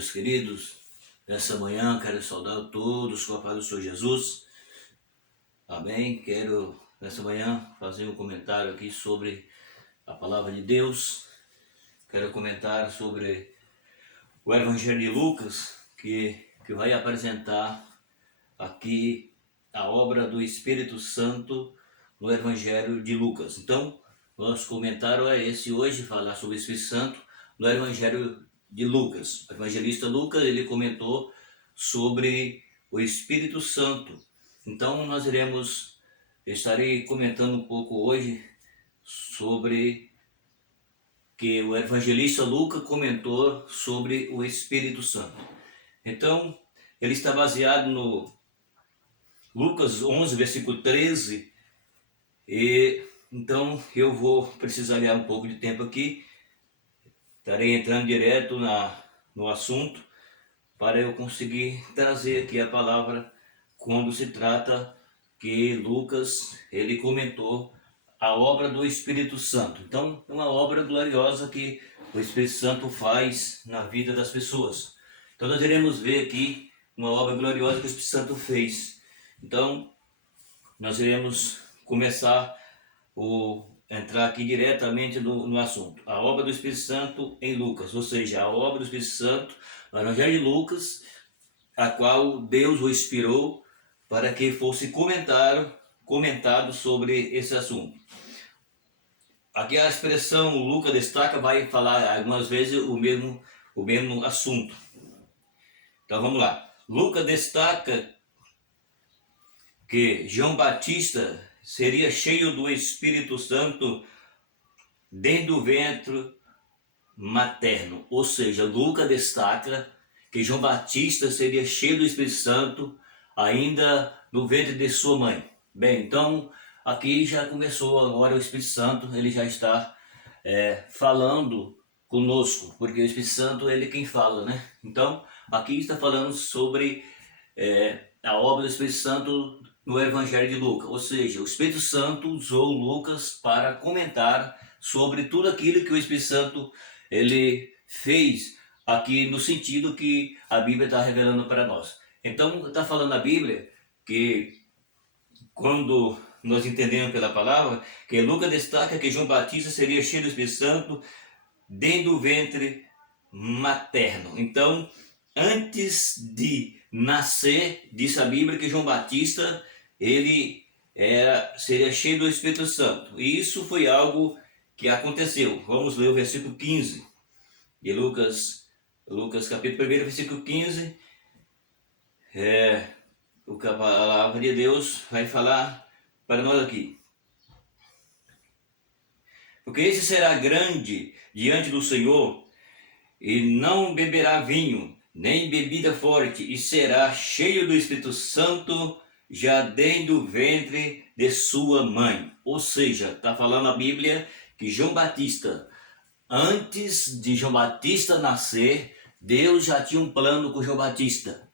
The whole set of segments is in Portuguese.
Meus queridos, nessa manhã quero saudar todos com a paz do Senhor Jesus. Amém? Quero nessa manhã fazer um comentário aqui sobre a palavra de Deus. Quero comentar sobre o Evangelho de Lucas, que vai apresentar aqui a obra do Espírito Santo no Evangelho de Lucas. Então, nosso comentário é esse hoje, falar sobre o Espírito Santo no Evangelho de Lucas. O evangelista Lucas, ele comentou sobre o Espírito Santo. Então, estarei comentando um pouco hoje sobre que o evangelista Lucas comentou sobre o Espírito Santo. Então, ele está baseado no Lucas 11, versículo 13, e então eu vou precisar ganhar um pouco de tempo aqui. Estarei entrando direto no assunto para eu conseguir trazer aqui a palavra quando se trata que Lucas, ele comentou a obra do Espírito Santo. Então, é uma obra gloriosa que o Espírito Santo faz na vida das pessoas. Então, nós iremos ver aqui uma obra gloriosa que o Espírito Santo fez. Então, nós iremos começar entrar aqui diretamente no assunto. A obra do Espírito Santo em Lucas, ou seja, a obra do Espírito Santo no Evangelho de Lucas, a qual Deus o inspirou para que fosse comentado sobre esse assunto. Aqui a expressão Lucas destaca vai falar algumas vezes o mesmo assunto. Então vamos lá. Lucas destaca que João Batista seria cheio do Espírito Santo desde o ventre materno. Ou seja, Lucas destaca que João Batista seria cheio do Espírito Santo ainda no ventre de sua mãe. Bem, então aqui já começou agora o Espírito Santo, ele já está falando conosco, porque o Espírito Santo ele é quem fala, né? Então aqui está falando sobre a obra do Espírito Santo no Evangelho de Lucas, ou seja, o Espírito Santo usou Lucas para comentar sobre tudo aquilo que o Espírito Santo ele fez aqui no sentido que a Bíblia está revelando para nós. Então está falando a Bíblia que quando nós entendemos pela palavra, que Lucas destaca que João Batista seria cheio do Espírito Santo dentro do ventre materno. Então, antes de nascer, diz a Bíblia que João Batista ele seria cheio do Espírito Santo. E isso foi algo que aconteceu. Vamos ler o versículo 15 de Lucas capítulo 1, versículo 15. A palavra de Deus vai falar para nós aqui. Porque esse será grande diante do Senhor, e não beberá vinho, nem bebida forte, e será cheio do Espírito Santo já desde o ventre de sua mãe. Ou seja, está falando a Bíblia que João Batista, antes de João Batista nascer, Deus já tinha um plano com João Batista.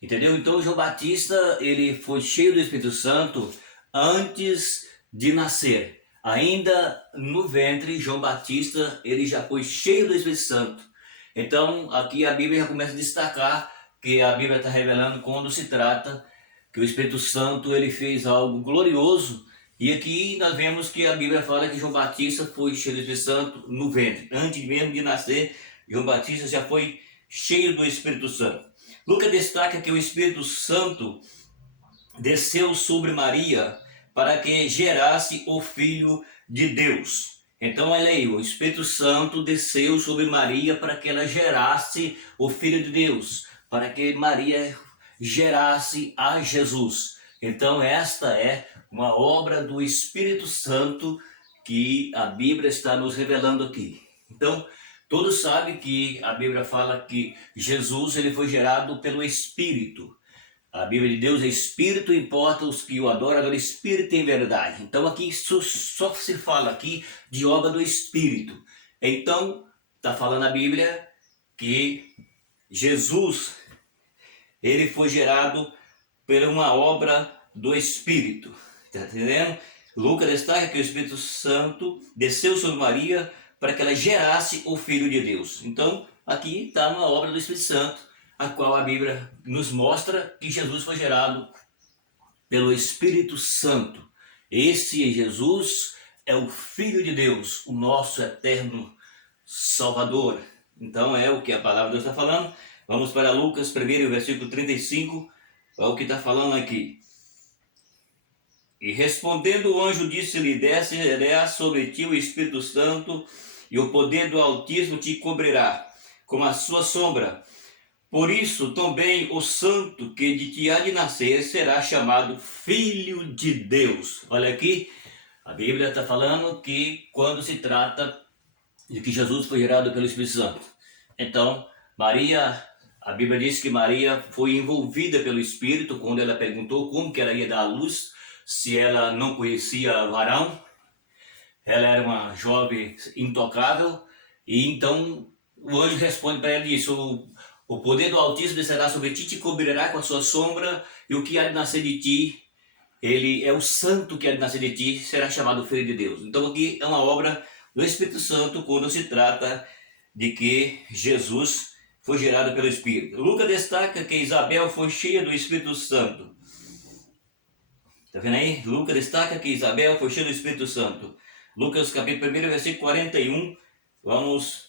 Entendeu? Então João Batista ele foi cheio do Espírito Santo antes de nascer. Ainda no ventre, João Batista ele já foi cheio do Espírito Santo. Então aqui a Bíblia já começa a destacar que a Bíblia está revelando quando se trata que o Espírito Santo ele fez algo glorioso. E aqui nós vemos que a Bíblia fala que João Batista foi cheio do Espírito Santo no ventre. Antes mesmo de nascer, João Batista já foi cheio do Espírito Santo. Lucas destaca que o Espírito Santo desceu sobre Maria para que gerasse o Filho de Deus. Então olha aí, o Espírito Santo desceu sobre Maria para que ela gerasse o Filho de Deus, para que Maria gerasse a Jesus. Então esta é uma obra do Espírito Santo que a Bíblia está nos revelando aqui. Então todos sabem que a Bíblia fala que Jesus ele foi gerado pelo Espírito. A Bíblia de Deus é Espírito, importa os que o adoram, agora Espírito em verdade. Então aqui só se fala aqui de obra do Espírito. Então está falando a Bíblia que Jesus ele foi gerado por uma obra do Espírito. Está entendendo? Lucas destaca que o Espírito Santo desceu sobre Maria para que ela gerasse o Filho de Deus. Então, aqui está uma obra do Espírito Santo, a qual a Bíblia nos mostra que Jesus foi gerado pelo Espírito Santo. Esse Jesus é o Filho de Deus, o nosso eterno Salvador. Então é o que a palavra de Deus está falando. Vamos para Lucas 1, versículo 35, é o que está falando aqui. E respondendo o anjo disse-lhe, descerá sobre ti o Espírito Santo, e o poder do Altíssimo te cobrirá com a sua sombra. Por isso também o santo que de ti há de nascer será chamado Filho de Deus. Olha aqui, a Bíblia está falando que quando se trata de que Jesus foi gerado pelo Espírito Santo. Então, Maria, a Bíblia diz que Maria foi envolvida pelo Espírito quando ela perguntou como que ela ia dar à luz, se ela não conhecia varão. Ela era uma jovem intocável, e então o anjo responde para ela isso: o poder do Altíssimo descerá sobre ti, te cobrirá com a sua sombra, e o que há de nascer de ti, ele é o santo que há de nascer de ti, será chamado Filho de Deus. Então aqui é uma obra do Espírito Santo quando se trata de que Jesus foi gerado pelo Espírito. Lucas destaca que Isabel foi cheia do Espírito Santo. Está vendo aí? Lucas destaca que Isabel foi cheia do Espírito Santo. Lucas capítulo 1, versículo 41. Vamos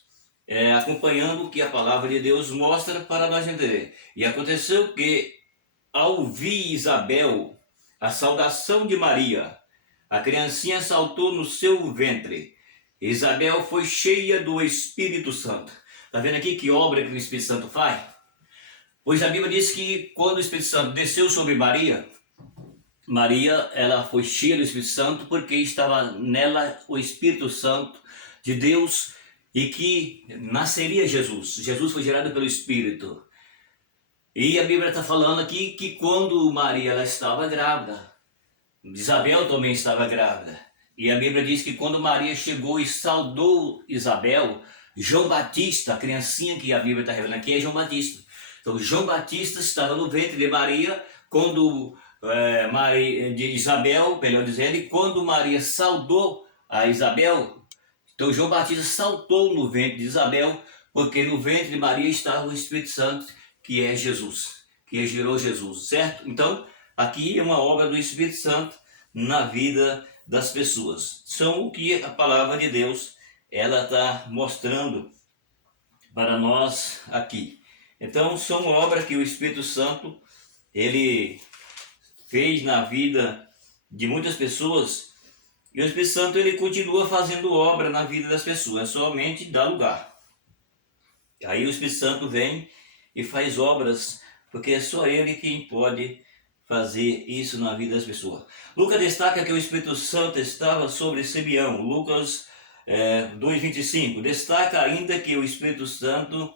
acompanhando o que a palavra de Deus mostra para nós entender. E aconteceu que, ao ouvir Isabel a saudação de Maria, a criancinha saltou no seu ventre. Isabel foi cheia do Espírito Santo. Está vendo aqui que obra que o Espírito Santo faz? Pois a Bíblia diz que quando o Espírito Santo desceu sobre Maria, ela foi cheia do Espírito Santo porque estava nela o Espírito Santo de Deus, e que nasceria Jesus. Jesus foi gerado pelo Espírito. E a Bíblia está falando aqui que quando Maria ela estava grávida, Isabel também estava grávida. E a Bíblia diz que quando Maria chegou e saudou Isabel, João Batista, a criancinha que a Bíblia está revelando aqui é João Batista. Então João Batista estava no ventre de Maria quando de Isabel, melhor dizendo, e quando Maria saudou a Isabel, então João Batista saltou no ventre de Isabel, porque no ventre de Maria estava o Espírito Santo, que é Jesus, que gerou Jesus, certo? Então, aqui é uma obra do Espírito Santo na vida das pessoas. São o que a palavra de Deus ela está mostrando para nós aqui. Então, são obras que o Espírito Santo ele fez na vida de muitas pessoas, e o Espírito Santo ele continua fazendo obra na vida das pessoas, é somente dar lugar. Aí o Espírito Santo vem e faz obras, porque é só ele quem pode fazer isso na vida das pessoas. Lucas destaca que o Espírito Santo estava sobre Simeão. Lucas 2,25 destaca ainda que o Espírito Santo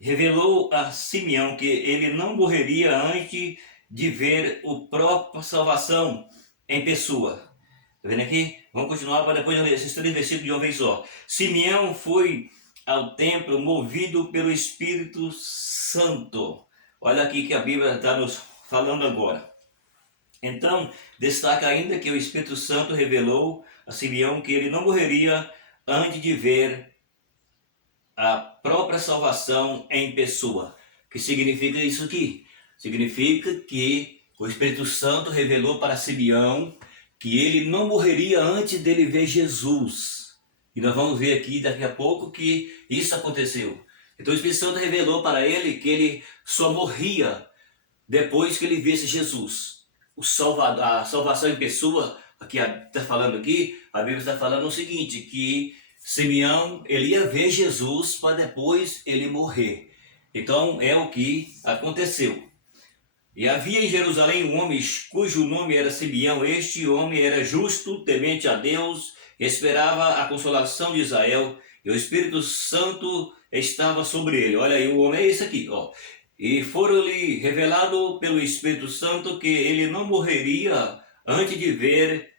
revelou a Simeão que ele não morreria antes de ver o próprio salvação em pessoa. Tá vendo aqui? Vamos continuar para depois ler esses 3 versículos de uma vez só. Simeão foi ao templo movido pelo Espírito Santo. Olha aqui que a Bíblia está nos falando agora. Então, destaca ainda que o Espírito Santo revelou a Simeão que ele não morreria antes de ver a própria salvação em pessoa. O que significa isso aqui? Significa que o Espírito Santo revelou para Simeão que ele não morreria antes dele ver Jesus. E nós vamos ver aqui daqui a pouco que isso aconteceu. Então o Espírito Santo revelou para ele que ele só morria depois que ele visse Jesus. A salvação em pessoa, aqui está falando aqui, a Bíblia está falando o seguinte, que Simeão ele ia ver Jesus para depois ele morrer. Então é o que aconteceu. E havia em Jerusalém um homem cujo nome era Simeão. Este homem era justo, temente a Deus, esperava a consolação de Israel, e o Espírito Santo estava sobre ele. Olha aí, o homem é esse aqui, ó. E foram-lhe revelado pelo Espírito Santo que ele não morreria antes de ver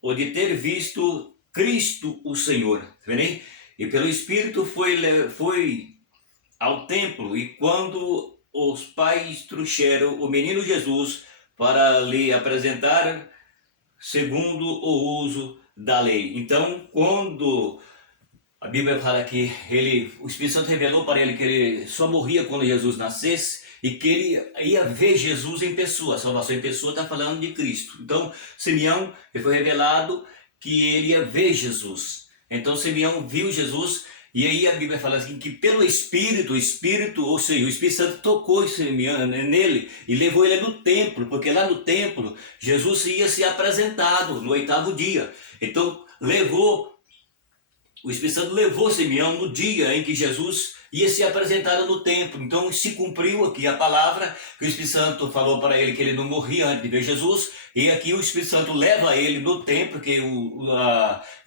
ou de ter visto Cristo o Senhor. Tá vendo aí? E pelo Espírito foi ao templo, e quando os pais trouxeram o menino Jesus para lhe apresentar segundo o uso da lei. Então, quando A Bíblia fala que o Espírito Santo revelou para ele que ele só morria quando Jesus nascesse e que ele ia ver Jesus em pessoa. A salvação em pessoa está falando de Cristo. Então, Simeão, ele foi revelado que ele ia ver Jesus. Então, Simeão viu Jesus e aí a Bíblia fala assim que pelo Espírito, ou seja, o Espírito Santo tocou Simeão nele e levou ele no templo, porque lá no templo Jesus ia ser apresentado no 8º dia. Então, o Espírito Santo levou Simeão no dia em que Jesus ia ser apresentado no templo. Então se cumpriu aqui a palavra que o Espírito Santo falou para ele que ele não morria antes de ver Jesus. E aqui o Espírito Santo leva ele no templo, que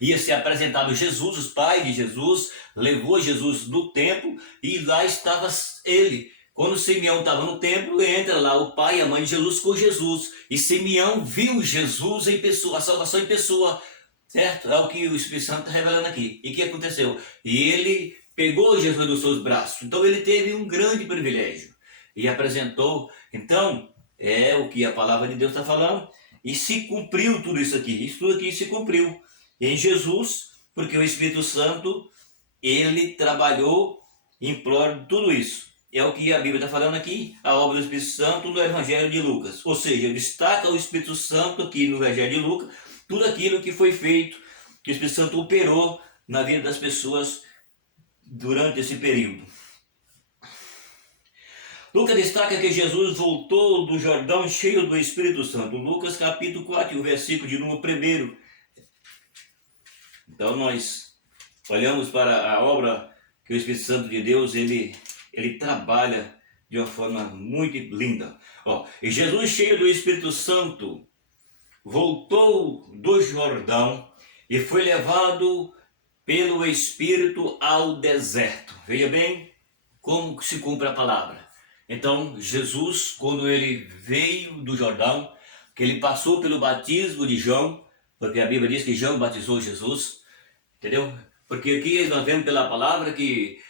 ia ser apresentado Jesus, os pais de Jesus, levou Jesus no templo e lá estava ele. Quando Simeão estava no templo, entra lá o pai e a mãe de Jesus com Jesus. E Simeão viu Jesus em pessoa, a salvação em pessoa. Certo? É o que o Espírito Santo está revelando aqui. E o que aconteceu? E ele pegou Jesus nos seus braços. Então ele teve um grande privilégio. E apresentou. Então, é o que a palavra de Deus está falando. E se cumpriu tudo isso aqui. Isso tudo aqui se cumpriu em Jesus, porque o Espírito Santo, ele trabalhou em prol de tudo isso. É o que a Bíblia está falando aqui, a obra do Espírito Santo no Evangelho de Lucas. Ou seja, destaca o Espírito Santo aqui no Evangelho de Lucas, tudo aquilo que foi feito, que o Espírito Santo operou na vida das pessoas durante esse período. Lucas destaca que Jesus voltou do Jordão cheio do Espírito Santo. Lucas capítulo 4, o versículo de número 1. Então nós olhamos para a obra que o Espírito Santo de Deus, ele trabalha de uma forma muito linda. E Jesus cheio do Espírito Santo voltou do Jordão e foi levado pelo Espírito ao deserto. Veja bem como se cumpre a palavra. Então, Jesus, quando ele veio do Jordão, que ele passou pelo batismo de João, porque a Bíblia diz que João batizou Jesus, entendeu? Porque aqui nós vemos pela palavra que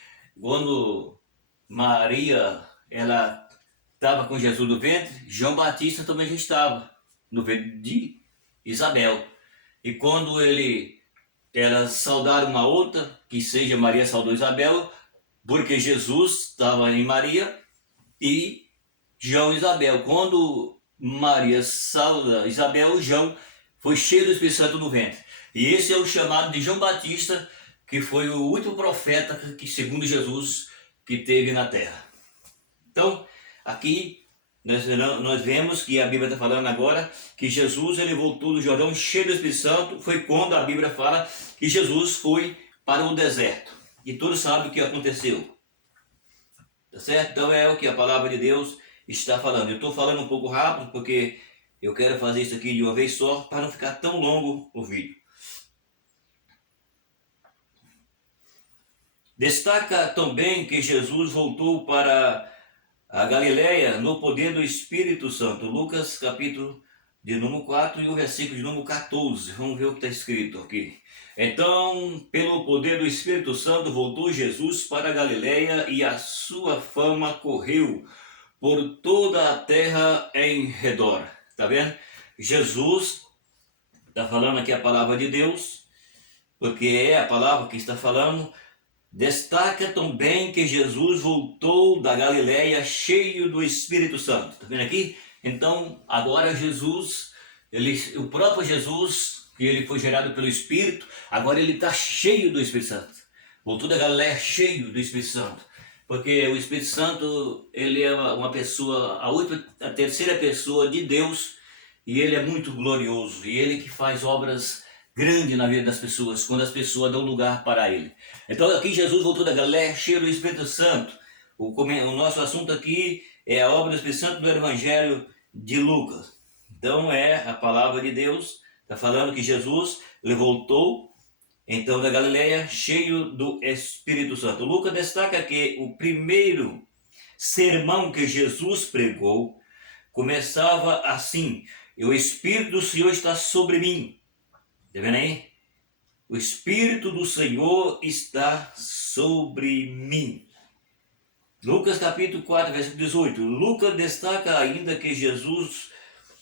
quando Maria, ela estava com Jesus no ventre, João Batista também já estava no ventre de Isabel. E quando elas saudaram uma outra, que seja Maria saudou Isabel, porque Jesus estava em Maria e João e Isabel. Quando Maria sauda Isabel, João foi cheio do Espírito Santo no ventre. E esse é o chamado de João Batista, que foi o último profeta que, segundo Jesus, que teve na terra. Então, aqui nós vemos que a Bíblia está falando agora que Jesus ele voltou do Jordão cheio do Espírito Santo. Foi quando a Bíblia fala que Jesus foi para o deserto. E todos sabem o que aconteceu. Tá certo? Então é o que a palavra de Deus está falando. Eu estou falando um pouco rápido porque eu quero fazer isso aqui de uma vez só para não ficar tão longo o vídeo. Destaca também que Jesus voltou para a Galileia no poder do Espírito Santo. Lucas capítulo de número 4 e o versículo de número 14. Vamos ver o que está escrito aqui. Então, pelo poder do Espírito Santo, voltou Jesus para a Galileia e a sua fama correu por toda a terra em redor. Está vendo? Jesus está falando aqui a palavra de Deus, porque é a palavra que está falando. Destaca também que Jesus voltou da Galileia cheio do Espírito Santo. Está vendo aqui? Então, agora Jesus, o próprio Jesus, que ele foi gerado pelo Espírito, agora ele está cheio do Espírito Santo. Voltou da Galileia cheio do Espírito Santo. Porque o Espírito Santo, ele é uma pessoa, a terceira pessoa de Deus, e ele é muito glorioso. E ele que faz obras grande na vida das pessoas, quando as pessoas dão lugar para ele. Então aqui Jesus voltou da Galileia cheio do Espírito Santo. O nosso assunto aqui é a obra do Espírito Santo do Evangelho de Lucas. Então é a palavra de Deus, está falando que Jesus voltou então da Galileia cheio do Espírito Santo. Lucas destaca que o primeiro sermão que Jesus pregou começava assim: o Espírito do Senhor está sobre mim. Está vendo aí? O Espírito do Senhor está sobre mim. Lucas capítulo 4, versículo 18. Lucas destaca ainda que Jesus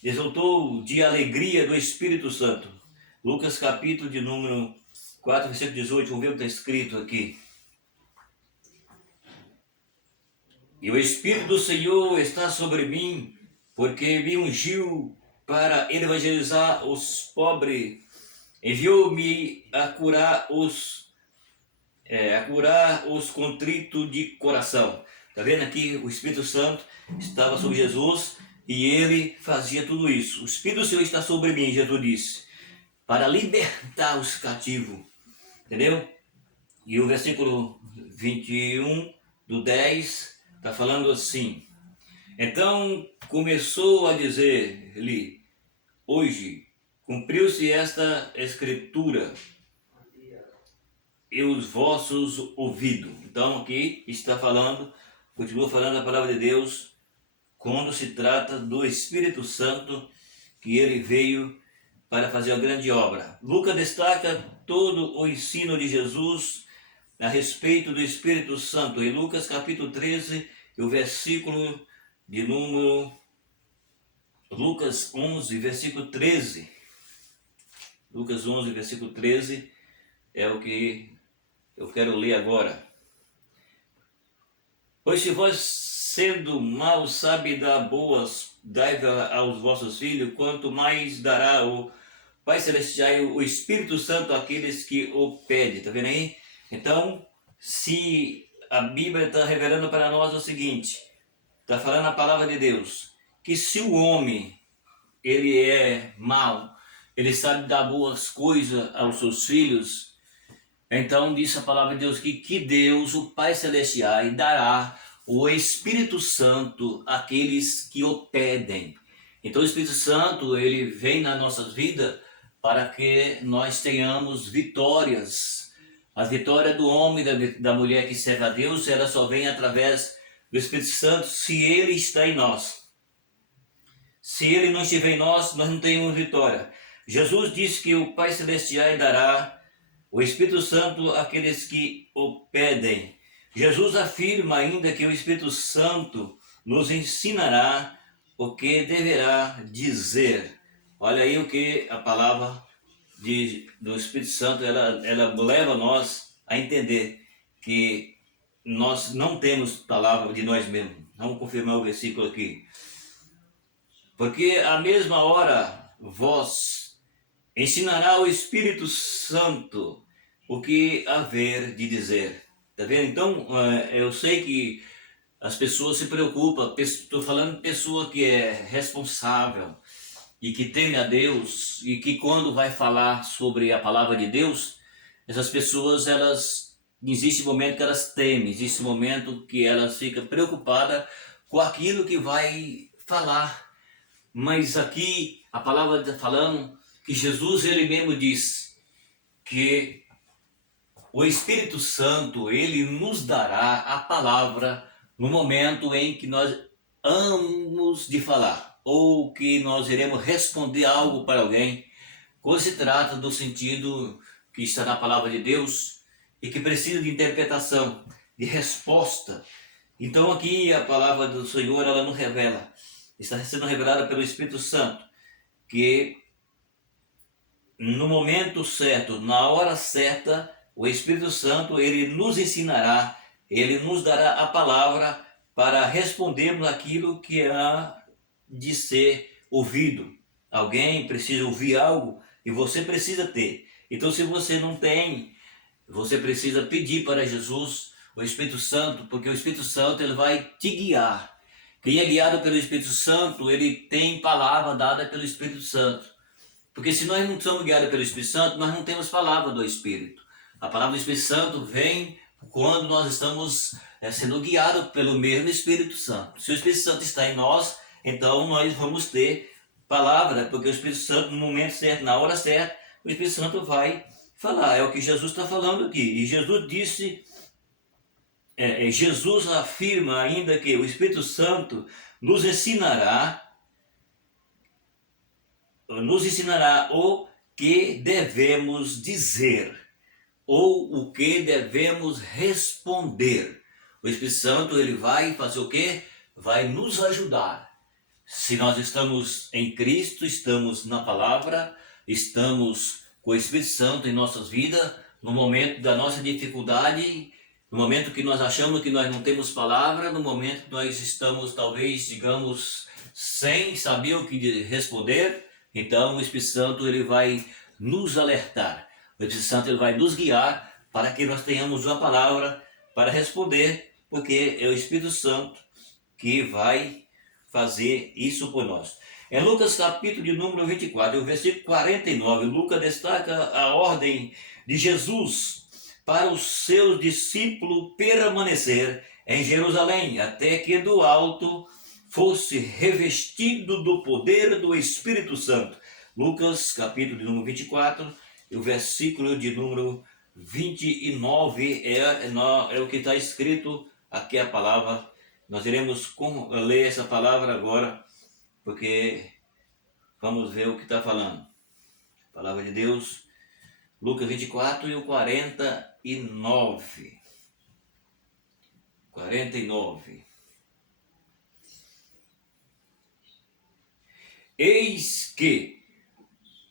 exultou de alegria do Espírito Santo. Lucas capítulo de número 4, versículo 18, vamos ver o que está escrito aqui. E o Espírito do Senhor está sobre mim, porque me ungiu para evangelizar os pobres, enviou-me a curar os contritos de coração. Está vendo aqui? O Espírito Santo estava sobre Jesus e ele fazia tudo isso. O Espírito do Senhor está sobre mim, Jesus disse, para libertar os cativos. Entendeu? E o versículo 21 do 10 está falando assim: então começou a dizer-lhe, hoje cumpriu-se esta escritura e os vossos ouvidos. Então aqui está falando, continua falando a palavra de Deus, quando se trata do Espírito Santo, que ele veio para fazer a grande obra. Lucas destaca todo o ensino de Jesus a respeito do Espírito Santo. Em Lucas capítulo 13, o versículo de número... Lucas 11, versículo 13. Lucas 11, versículo 13 é o que eu quero ler agora. Pois se vós, sendo maus, sabe dar boas dádivas aos vossos filhos, quanto mais dará o Pai Celestial e o Espírito Santo àqueles que o pedem. Está vendo aí? Então, se a Bíblia está revelando para nós o seguinte, está falando a palavra de Deus, que se o homem, ele é mau, ele sabe dar boas coisas aos seus filhos, então diz a palavra de Deus que Deus, o Pai Celestial, dará o Espírito Santo àqueles que o pedem. Então o Espírito Santo, ele vem na nossa vida para que nós tenhamos vitórias. A vitória do homem e da mulher que serve a Deus, ela só vem através do Espírito Santo se ele está em nós. Se ele não estiver em nós, nós não temos vitória. Jesus disse que o Pai Celestial dará o Espírito Santo àqueles que o pedem. Jesus afirma ainda que o Espírito Santo nos ensinará o que deverá dizer. Olha aí o que a palavra do Espírito Santo, ela leva nós a entender que nós não temos palavra de nós mesmos. Vamos confirmar o versículo aqui. Porque à mesma hora vós ensinará o Espírito Santo o que haver de dizer. Tá vendo? Então, eu sei que as pessoas se preocupam, estou falando de pessoa que é responsável e que teme a Deus e que quando vai falar sobre a palavra de Deus, essas pessoas, existe momento que elas temem, existe momento que elas ficam preocupadas com aquilo que vai falar. Mas aqui a palavra está falando que Jesus, ele mesmo diz que o Espírito Santo, ele nos dará a palavra no momento em que nós hamos de falar, ou que nós iremos responder algo para alguém, quando se trata do sentido que está na palavra de Deus e que precisa de interpretação, de resposta. Então aqui a palavra do Senhor, ela nos revela, está sendo revelada pelo Espírito Santo, que no momento certo, na hora certa, o Espírito Santo, ele nos ensinará, ele nos dará a palavra para respondermos aquilo que há de ser ouvido. Alguém precisa ouvir algo e você precisa ter. Então, se você não tem, você precisa pedir para Jesus, o Espírito Santo, porque o Espírito Santo, ele vai te guiar. Quem é guiado pelo Espírito Santo, ele tem palavra dada pelo Espírito Santo. Porque se nós não somos guiados pelo Espírito Santo, nós não temos palavra do Espírito. A palavra do Espírito Santo vem quando nós estamos sendo guiados pelo mesmo Espírito Santo. Se o Espírito Santo está em nós, então nós vamos ter palavra, porque o Espírito Santo, no momento certo, na hora certa, o Espírito Santo vai falar. É o que Jesus está falando aqui. E Jesus disse, Jesus afirma ainda que o Espírito Santo nos ensinará o que devemos dizer, ou o que devemos responder. O Espírito Santo, ele vai fazer o quê? Vai nos ajudar. Se nós estamos em Cristo, estamos na palavra, estamos com o Espírito Santo em nossas vidas, no momento da nossa dificuldade, no momento que nós achamos que nós não temos palavra, no momento que nós estamos, talvez, digamos, sem saber o que responder, então o Espírito Santo ele vai nos alertar. O Espírito Santo ele vai nos guiar para que nós tenhamos uma palavra para responder, porque é o Espírito Santo que vai fazer isso por nós. É Lucas capítulo de número 24, o versículo 49, Lucas destaca a ordem de Jesus para os seus discípulos permanecer em Jerusalém, até que do alto fosse revestido do poder do Espírito Santo. Lucas capítulo de número 24, e o versículo de número 29 é o que está escrito aqui a palavra. Nós iremos ler essa palavra agora, porque vamos ver o que está falando. Palavra de Deus, Lucas 24 e o 49. 49. Eis que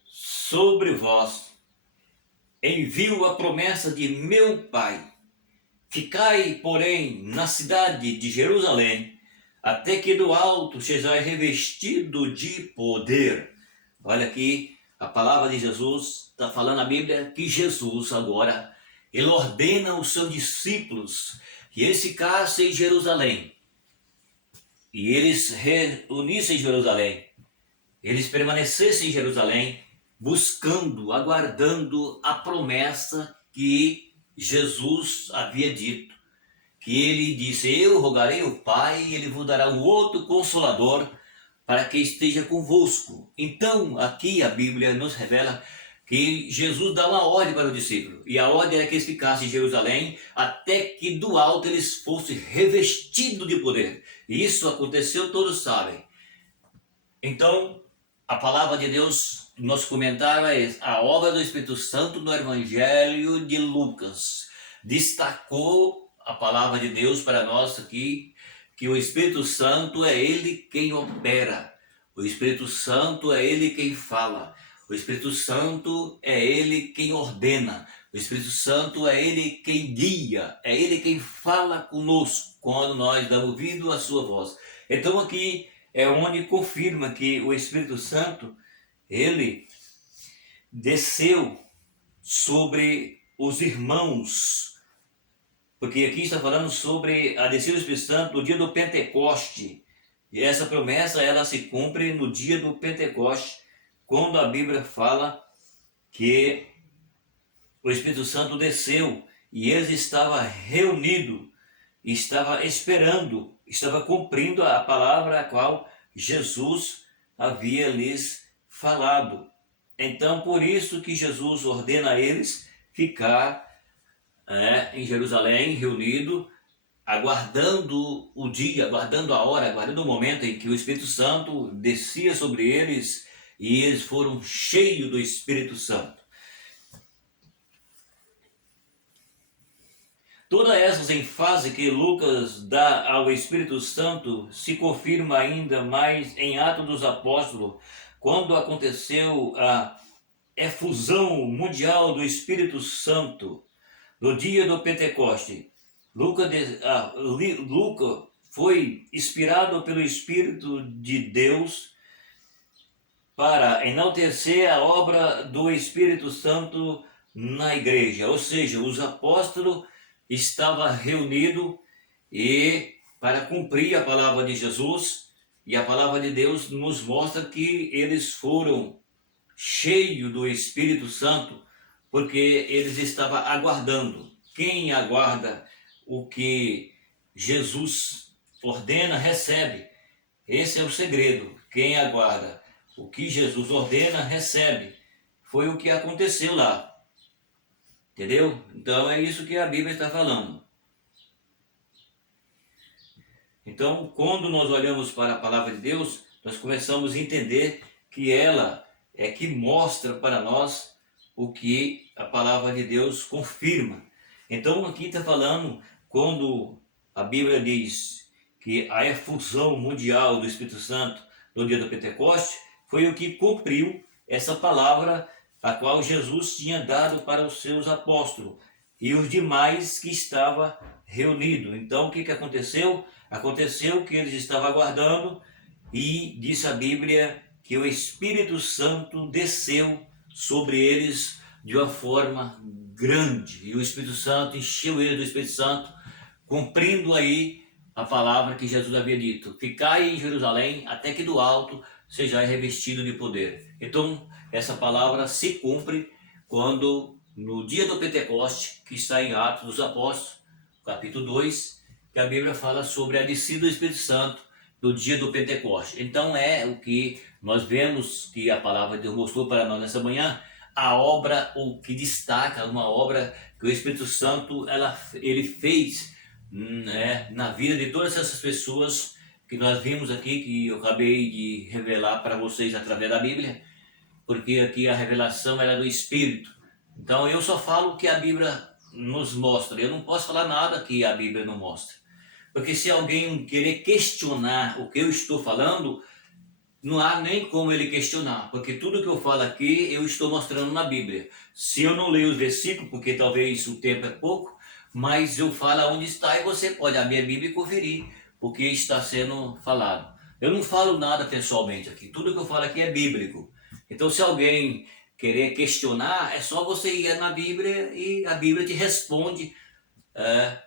sobre vós envio a promessa de meu Pai. Ficai, porém, na cidade de Jerusalém, até que do alto sejais revestido de poder. Olha aqui, a palavra de Jesus, está falando a Bíblia que Jesus agora, ele ordena os seus discípulos que eles ficassem em Jerusalém. E eles reunissem em Jerusalém. Eles permanecessem em Jerusalém, buscando, aguardando a promessa que Jesus havia dito. Que ele disse, eu rogarei ao Pai e ele vos dará um outro Consolador para que esteja convosco. Então, aqui a Bíblia nos revela que Jesus dá uma ordem para o discípulo. E a ordem era que eles ficassem em Jerusalém até que do alto eles fossem revestidos de poder. E isso aconteceu, todos sabem. Então, a palavra de Deus, nosso comentário é a obra do Espírito Santo no Evangelho de Lucas. Destacou a palavra de Deus para nós aqui, que o Espírito Santo é Ele quem opera. O Espírito Santo é Ele quem fala. O Espírito Santo é Ele quem ordena. O Espírito Santo é Ele quem guia. É Ele quem fala conosco quando nós damos ouvido à sua voz. Então aqui é onde confirma que o Espírito Santo, ele desceu sobre os irmãos, porque aqui está falando sobre a descida do Espírito Santo no dia do Pentecoste, e essa promessa ela se cumpre no dia do Pentecoste, quando a Bíblia fala que o Espírito Santo desceu e eles estavam reunidos, estava esperando, estava cumprindo a palavra a qual Jesus havia lhes falado. Então, por isso que Jesus ordena a eles ficar em Jerusalém, reunido, aguardando o dia, aguardando a hora, aguardando o momento em que o Espírito Santo descia sobre eles e eles foram cheios do Espírito Santo. Todas essas ênfases que Lucas dá ao Espírito Santo se confirma ainda mais em Atos dos Apóstolos, quando aconteceu a efusão mundial do Espírito Santo, no dia do Pentecoste. Lucas foi inspirado pelo Espírito de Deus para enaltecer a obra do Espírito Santo na igreja, ou seja, os apóstolos estava reunido e para cumprir a palavra de Jesus, e a palavra de Deus nos mostra que eles foram cheios do Espírito Santo, porque eles estavam aguardando. Quem aguarda o que Jesus ordena, recebe. Esse é o segredo. Quem aguarda o que Jesus ordena, recebe. Foi o que aconteceu lá. Entendeu? Então é isso que a Bíblia está falando. Então, quando nós olhamos para a palavra de Deus, nós começamos a entender que ela é que mostra para nós o que a palavra de Deus confirma. Então, aqui está falando, quando a Bíblia diz que a efusão mundial do Espírito Santo no dia do Pentecoste, foi o que cumpriu essa palavra a qual Jesus tinha dado para os seus apóstolos e os demais que estavam reunidos. Então, o que aconteceu? Aconteceu que eles estavam aguardando e disse a Bíblia que o Espírito Santo desceu sobre eles de uma forma grande. E o Espírito Santo encheu eles do Espírito Santo, cumprindo aí a palavra que Jesus havia dito: ficai em Jerusalém até que do alto sejais revestido de poder. Então, essa palavra se cumpre quando, no dia do Pentecoste, que está em Atos dos Apóstolos, capítulo 2, que a Bíblia fala sobre a descida do Espírito Santo no dia do Pentecoste. Então é o que nós vemos que a palavra de Deus mostrou para nós nessa manhã, a obra, o que destaca, uma obra que o Espírito Santo ele fez na vida de todas essas pessoas que nós vimos aqui, que eu acabei de revelar para vocês através da Bíblia, porque aqui a revelação era do Espírito. Então eu só falo o que a Bíblia nos mostra, eu não posso falar nada que a Bíblia não mostra. Porque se alguém querer questionar o que eu estou falando, não há nem como ele questionar, porque tudo que eu falo aqui eu estou mostrando na Bíblia. Se eu não leio os versículos, porque talvez o tempo é pouco, mas eu falo onde está e você pode abrir a Bíblia e conferir o que está sendo falado. Eu não falo nada pessoalmente aqui, tudo que eu falo aqui é bíblico. Então se alguém querer questionar, é só você ir na Bíblia e a Bíblia te responde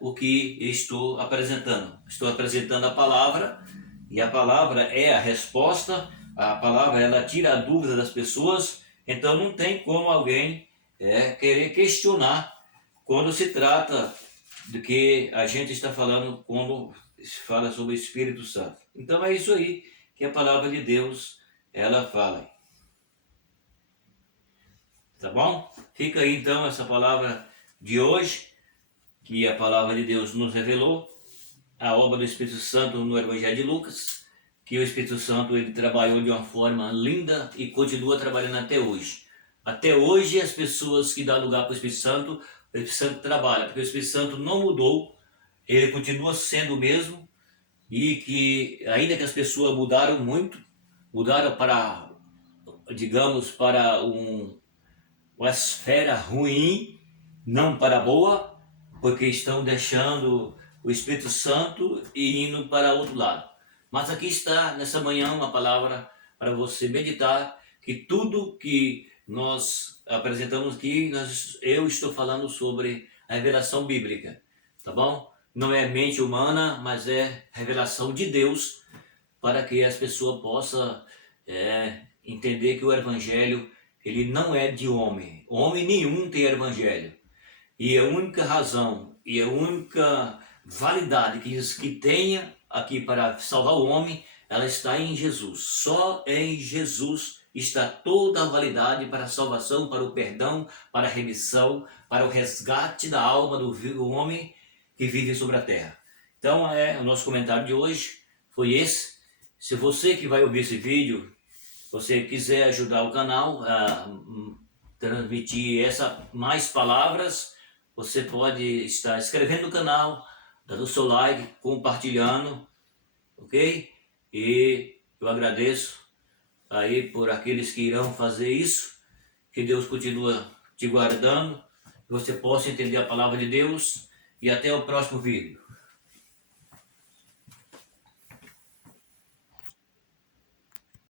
o que estou apresentando. Estou apresentando a palavra e a palavra é a resposta. A palavra ela tira a dúvida das pessoas. Então não tem como alguém querer questionar quando se trata do que a gente está falando, quando se fala sobre o Espírito Santo. Então é isso aí que a palavra de Deus ela fala. Tá bom? Fica aí então essa palavra de hoje, que a palavra de Deus nos revelou, a obra do Espírito Santo no Evangelho de Lucas, que o Espírito Santo ele trabalhou de uma forma linda e continua trabalhando até hoje. Até hoje as pessoas que dão lugar para o Espírito Santo trabalha, porque o Espírito Santo não mudou, ele continua sendo o mesmo, e que ainda que as pessoas mudaram muito, mudaram para, digamos, para uma esfera ruim, não para boa, porque estão deixando o Espírito Santo e indo para outro lado. Mas aqui está, nessa manhã, uma palavra para você meditar, que tudo que nós apresentamos aqui, eu estou falando sobre a revelação bíblica, tá bom? Não é mente humana, mas é revelação de Deus, para que as pessoas possam entender que o Evangelho ele não é de homem. Homem nenhum tem Evangelho. E a única razão e a única validade que tenha aqui para salvar o homem, ela está em Jesus. Só em Jesus está toda a validade para a salvação, para o perdão, para a remissão, para o resgate da alma do homem que vive sobre a terra. Então, o nosso comentário de hoje foi esse. Se você que vai ouvir esse vídeo, você quiser ajudar o canal a transmitir mais palavras, você pode estar inscrevendo no canal, dando o seu like, compartilhando, ok? E eu agradeço aí por aqueles que irão fazer isso, que Deus continua te guardando, que você possa entender a palavra de Deus, e até o próximo vídeo.